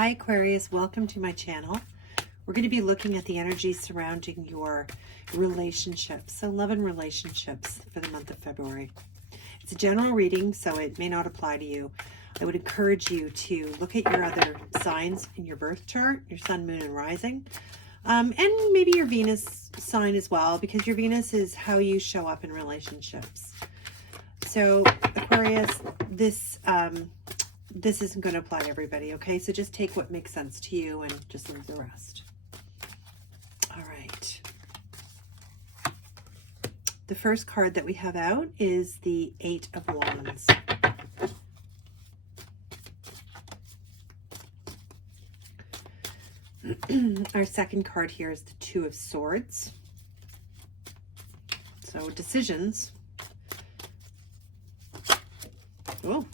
Hi Aquarius, welcome to my channel. We're going to be looking at the energies surrounding your relationships, so love and relationships for the month of February. It's a general reading, so it may not apply to you. I would encourage you to look at your other signs in your birth chart, your sun, moon, and rising, and maybe your Venus sign as well, because your Venus is how you show up in relationships. So Aquarius, this isn't going to apply to everybody, okay? So just take what makes sense to you and just leave the rest. All right. The first card that we have out is the Eight of Wands. Our second card here is the Two of Swords. So decisions. Oh.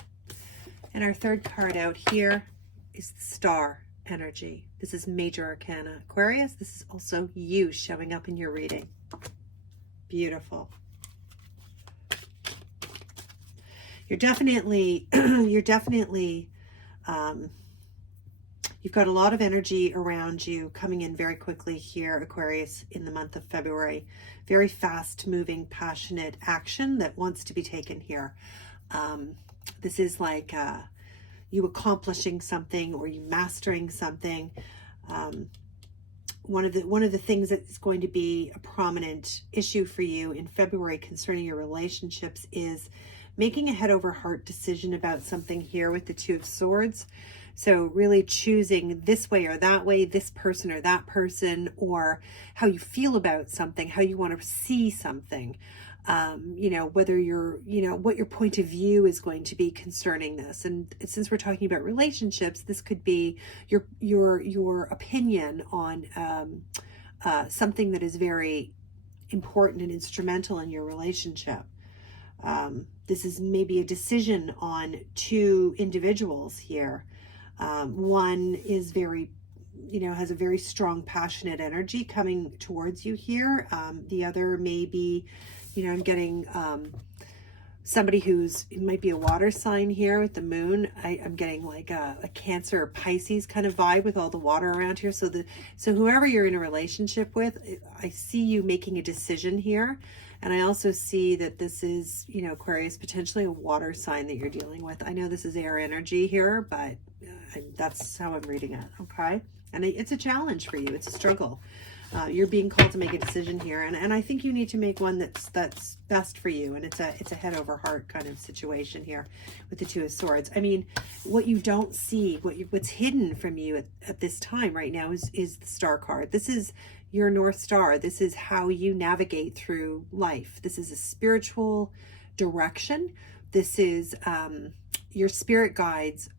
And our third card out here is the Star energy. This is Major Arcana. Aquarius, this is also you showing up in your reading. Beautiful. You've got a lot of energy around you coming in very quickly here, Aquarius, in the month of February. Very fast moving, passionate action that wants to be taken here. This is like you accomplishing something or you mastering something. One of the things that's going to be a prominent issue for you in February concerning your relationships is making a head over heart decision about something here with the Two of Swords. So really choosing this way or that way, this person or that person, or how you feel about something, how you want to see something. Whether what your point of view is going to be concerning this. And since we're talking about relationships, this could be your opinion on something that is very important and instrumental in your relationship. This is maybe a decision on two individuals here. One is has a very strong, passionate energy coming towards you here. The other may be, I'm getting somebody it might be a water sign here with the moon. I'm getting like a Cancer or Pisces kind of vibe with all the water around here. So whoever you're in a relationship with, I see you making a decision here. And I also see that this is, Aquarius, potentially a water sign that you're dealing with. I know this is air energy here, but that's how I'm reading it, okay? And it's a challenge for you. It's a struggle. You're being called to make a decision here, and I think you need to make one that's best for you. And it's a head over heart kind of situation here with the Two of Swords. I mean, what you don't see, what's hidden from you at this time right now is the Star card. This is your North Star. This is how you navigate through life. This is a spiritual direction. This is your spirit guides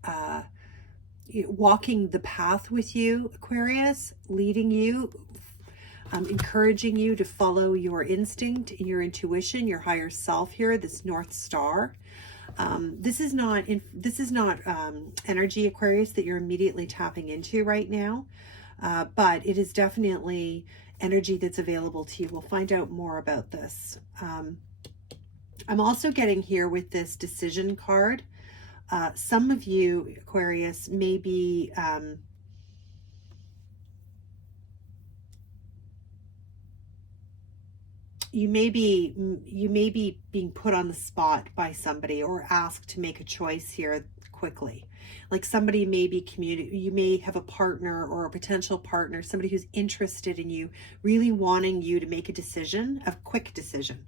walking the path with you, Aquarius, leading you, encouraging you to follow your instinct and your intuition, your higher self here, this North Star. This is not energy, Aquarius, that you're immediately tapping into right now, but it is definitely energy that's available to you. We'll find out more about this. I'm also getting here with this decision card. Some of you, Aquarius, may be you may be being put on the spot by somebody or asked to make a choice here quickly. Like somebody may be you may have a partner or a potential partner, somebody who's interested in you, really wanting you to make a decision, a quick decision.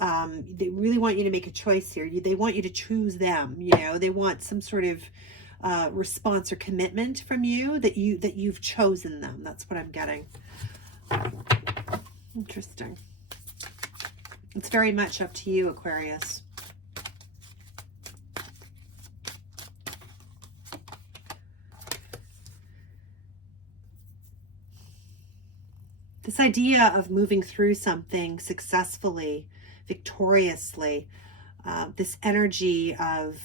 They really want you to make a choice here. They want you to choose them. They want some sort of response or commitment from you that you've chosen them. That's what I'm getting. Interesting. It's very much up to you, Aquarius. This idea of moving through something successfully, victoriously, this energy of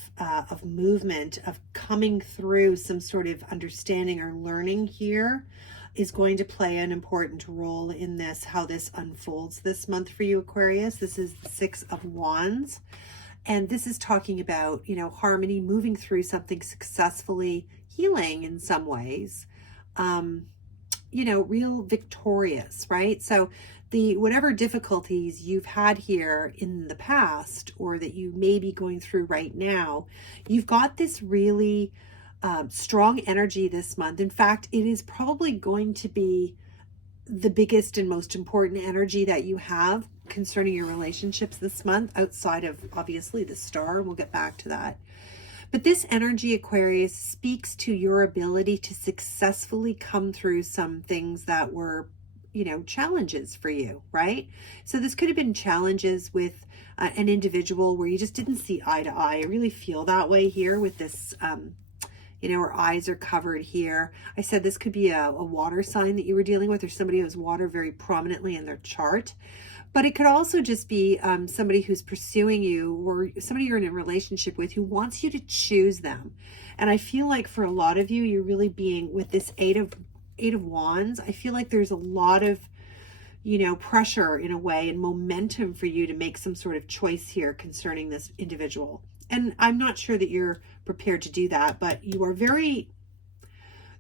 movement, of coming through some sort of understanding or learning here is going to play an important role in this, how this unfolds this month for you, Aquarius. This is the Six of Wands. And this is talking about, harmony, moving through something successfully, healing in some ways, you know, real victorious, right? So the whatever difficulties you've had here in the past, or that you may be going through right now, you've got this really strong energy this month. In fact, it is probably going to be the biggest and most important energy that you have concerning your relationships this month, outside of obviously the star, and we'll get back to that. But this energy, Aquarius, speaks to your ability to successfully come through some things that were, you know, challenges for you, right? So this could have been challenges with an individual where you just didn't see eye to eye. I really feel that way here with this, you know, her eyes are covered here. I said this could be a water sign that you were dealing with, or somebody who has water very prominently in their chart. But it could also just be somebody who's pursuing you, or somebody you're in a relationship with who wants you to choose them. And I feel like for a lot of you, you're really being, with this Eight of Wands, I feel like there's a lot of, you know, pressure in a way and momentum for you to make some sort of choice here concerning this individual. And I'm not sure that you're prepared to do that, but you're very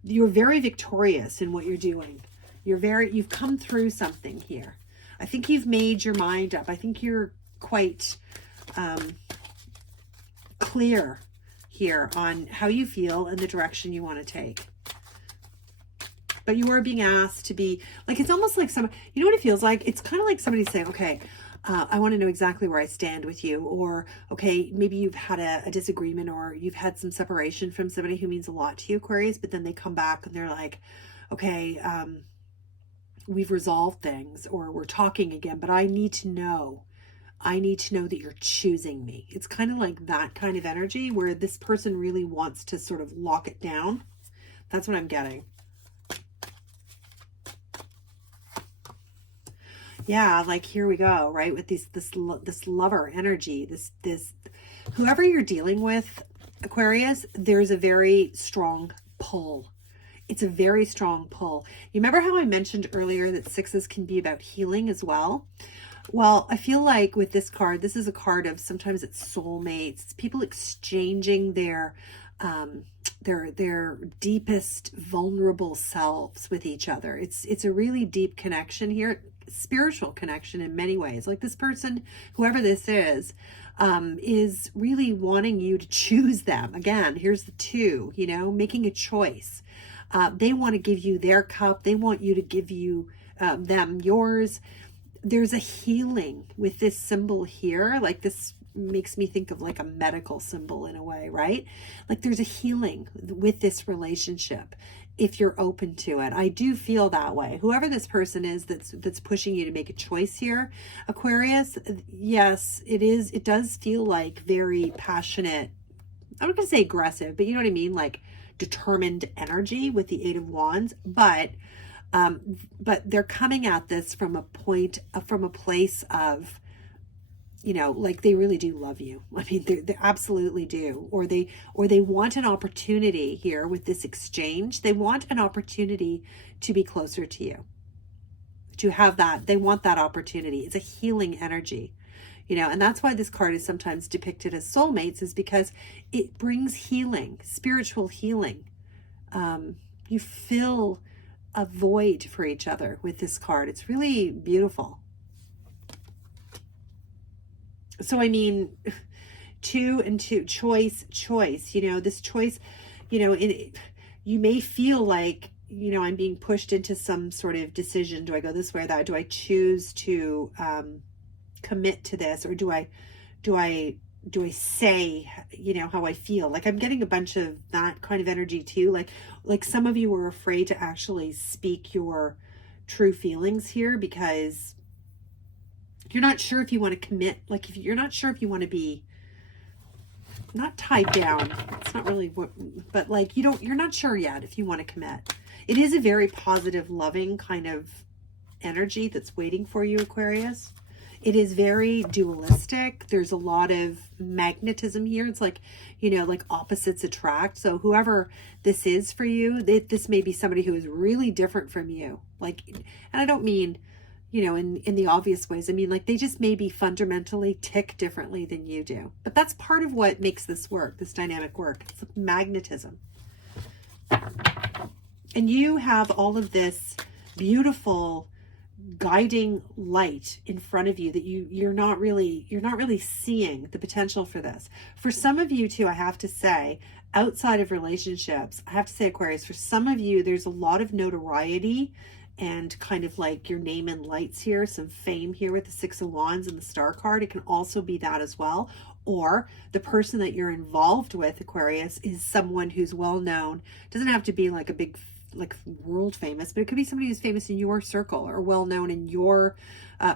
victorious in what you're doing. You've come through something here. I think you've made your mind up. I think you're quite clear here on how you feel and the direction you want to take. But you are being asked to be, like, it's almost like you know what it feels like? It's kind of like somebody saying, okay, I want to know exactly where I stand with you. Or, okay, maybe you've had a disagreement, or you've had some separation from somebody who means a lot to you, Aquarius, but then they come back and they're like, okay, we've resolved things, or we're talking again, but I need to know that you're choosing me. It's kind of like that kind of energy where this person really wants to sort of lock it down. That's what I'm getting. Yeah, like here we go, right? With this lover energy, this whoever you're dealing with, Aquarius, there's a very strong pull. It's a very strong pull. You remember how I mentioned earlier that sixes can be about healing as well? Well, I feel like with this card, this is a card of, sometimes it's soulmates, it's people exchanging their deepest vulnerable selves with each other. It's a really deep connection here, spiritual connection in many ways. Like this person, whoever this is really wanting you to choose them. Again, here's the two, you know, making a choice. They want to give you their cup. They want you to give them yours. There's a healing with this symbol here. Like this makes me think of like a medical symbol in a way, right? Like there's a healing with this relationship if you're open to it. I do feel that way. Whoever this person is that's pushing you to make a choice here, Aquarius, yes, it is. It does feel like very passionate. I'm not going to say aggressive, but you know what I mean? Like determined energy with the Eight of Wands, but they're coming at this from a place of, you know, like they really do love you. I mean, they absolutely do. Or they want an opportunity here with this exchange. They want an opportunity to be closer to you, to have that. They want that opportunity. It's a healing energy. You know, and that's why this card is sometimes depicted as soulmates, is because it brings healing, spiritual healing. You fill a void for each other with this card. It's really beautiful. So, I mean, two and two, choice, you know, this choice, you know, you may feel like, you know, I'm being pushed into some sort of decision. Do I go this way or that? Do I choose to, commit to this, or do I say, you know, how I feel? Like I'm getting a bunch of that kind of energy too. Like some of you are afraid to actually speak your true feelings here because you're not sure if you want to commit. Like if you're not sure if you want to be not tied down, it's not really what, but like you're not sure yet if you want to commit. It is a very positive, loving kind of energy that's waiting for you, Aquarius. It is very dualistic. There's a lot of magnetism here. It's like, you know, like opposites attract. So whoever this is for you, this may be somebody who is really different from you. Like, and I don't mean, you know, in the obvious ways. I mean, like they just maybe fundamentally tick differently than you do. But that's part of what makes this work, this dynamic work. It's magnetism. And you have all of this beautiful guiding light in front of you that you're not really seeing the potential for this. For some of you too, I have to say, outside of relationships, I have to say, Aquarius, for some of you, there's a lot of notoriety and kind of like your name in lights here, some fame here with the Six of Wands and the Star card. It can also be that as well. Or the person that you're involved with, Aquarius, is someone who's well known. Doesn't have to be like a big, like world famous, but it could be somebody who's famous in your circle or well known in your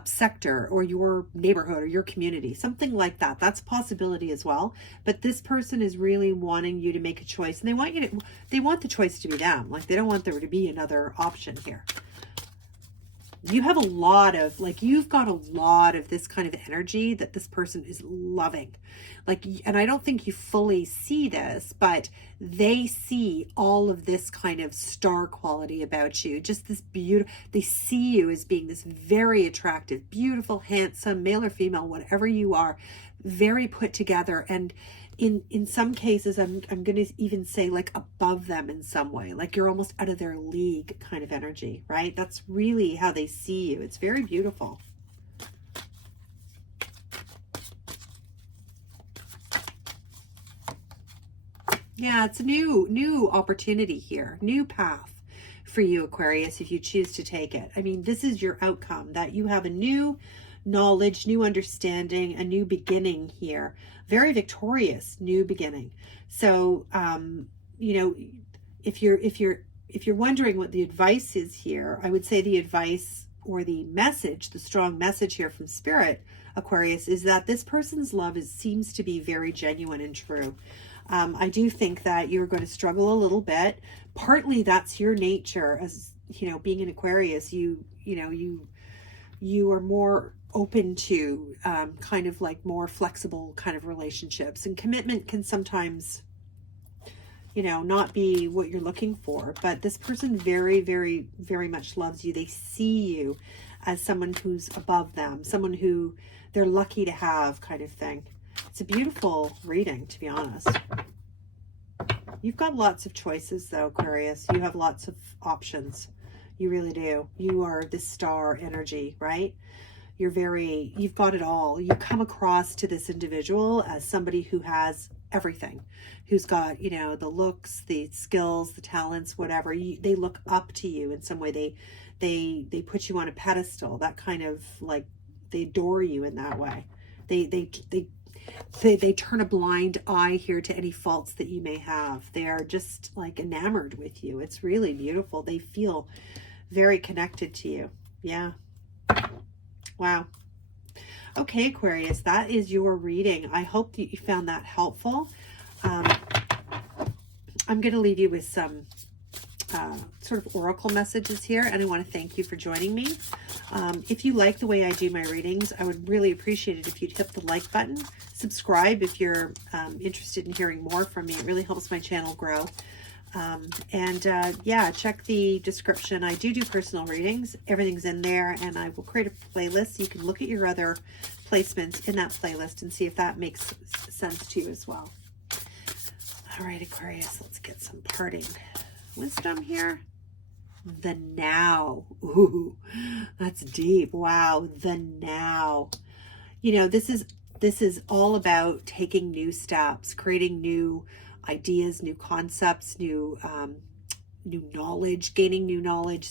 sector or your neighborhood or your community, something like that. That's a possibility as well. But this person is really wanting you to make a choice, and they want the choice to be them. Like, they don't want there to be another option here. You have a lot of, like, you've got a lot of this kind of energy that this person is loving. Like, and I don't think you fully see this, but they see all of this kind of star quality about you. Just this beautiful, they see you as being this very attractive, beautiful, handsome, male or female, whatever you are, very put together. And in some cases, I'm going to even say like above them in some way, like you're almost out of their league kind of energy, right? That's really how they see you. It's very beautiful. Yeah, it's a new opportunity here, new path for you, Aquarius, if you choose to take it. I mean, this is your outcome, that you have a new knowledge, new understanding, a new beginning here. Very victorious new beginning. So, you know, if you're wondering what the advice is here, I would say the advice or the message, the strong message here from Spirit, Aquarius, is that this person's love seems to be very genuine and true. I do think that you're going to struggle a little bit. Partly that's your nature, as you know, being an Aquarius. You are more open to kind of like more flexible kind of relationships, and commitment can sometimes, you know, not be what you're looking for. But this person very, very, very much loves you. They see you as someone who's above them, someone who they're lucky to have, kind of thing. It's a beautiful reading, to be honest. You've got lots of choices though, Aquarius. You have lots of options. You really do. You are the star energy, right? You've got it all. You come across to this individual as somebody who has everything, who's got, you know, the looks, the skills, the talents, whatever. They look up to you in some way. They put you on a pedestal, that kind of like, they adore you in that way. They turn a blind eye here to any faults that you may have. They are just like enamored with you. It's really beautiful. They feel very connected to you. Yeah. Wow. Okay, Aquarius, that is your reading. I hope that you found that helpful. I'm going to leave you with some sort of oracle messages here, and I want to thank you for joining me. If you like the way I do my readings, I would really appreciate it if you'd hit the like button. Subscribe if you're interested in hearing more from me. It really helps my channel grow. Yeah, check the description. I do personal readings. Everything's in there, and I will create a playlist so you can look at your other placements in that playlist and see if that makes sense to you as well. All right, Aquarius, let's get some parting wisdom here. The now. Ooh, that's deep. Wow, the now. You know, this is all about taking new steps, creating new ideas, new concepts, new knowledge, gaining new knowledge,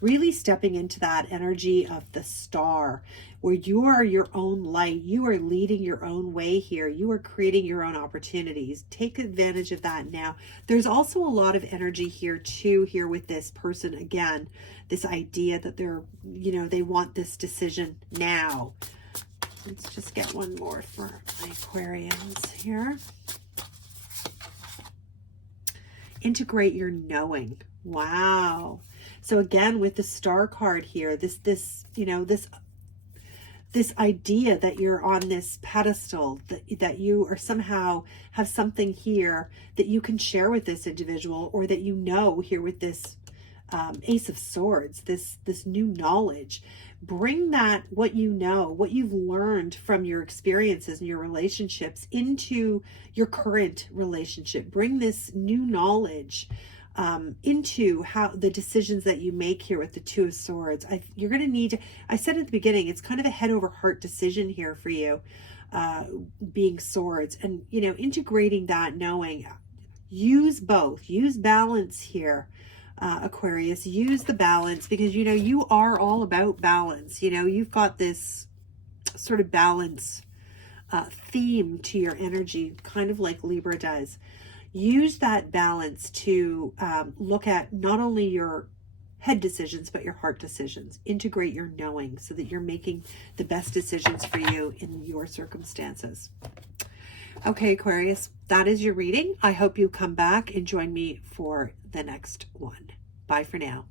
really stepping into that energy of the star, where you are your own light. You are leading your own way here. You are creating your own opportunities. Take advantage of that now. There's also a lot of energy here too, here with this person. Again, this idea that they're, you know, they want this decision now. Let's just get one more for my Aquarians here. Integrate your knowing. Wow. So again, with the star card here, this idea that you're on this pedestal, that you are somehow have something here that you can share with this individual, or that you know here with this Ace of Swords, this new knowledge. Bring that, what you know, what you've learned from your experiences and your relationships into your current relationship. Bring this new knowledge into how the decisions that you make here with the Two of Swords. You're going to need to, I said at the beginning, it's kind of a head over heart decision here for you, being swords, and, you know, integrating that, knowing, use both, use balance here. Aquarius, use the balance, because, you know, you are all about balance. You know, you've got this sort of balance theme to your energy, kind of like Libra does. Use that balance to look at not only your head decisions, but your heart decisions. Integrate your knowing so that you're making the best decisions for you in your circumstances. Okay, Aquarius, that is your reading. I hope you come back and join me for the next one. Bye for now.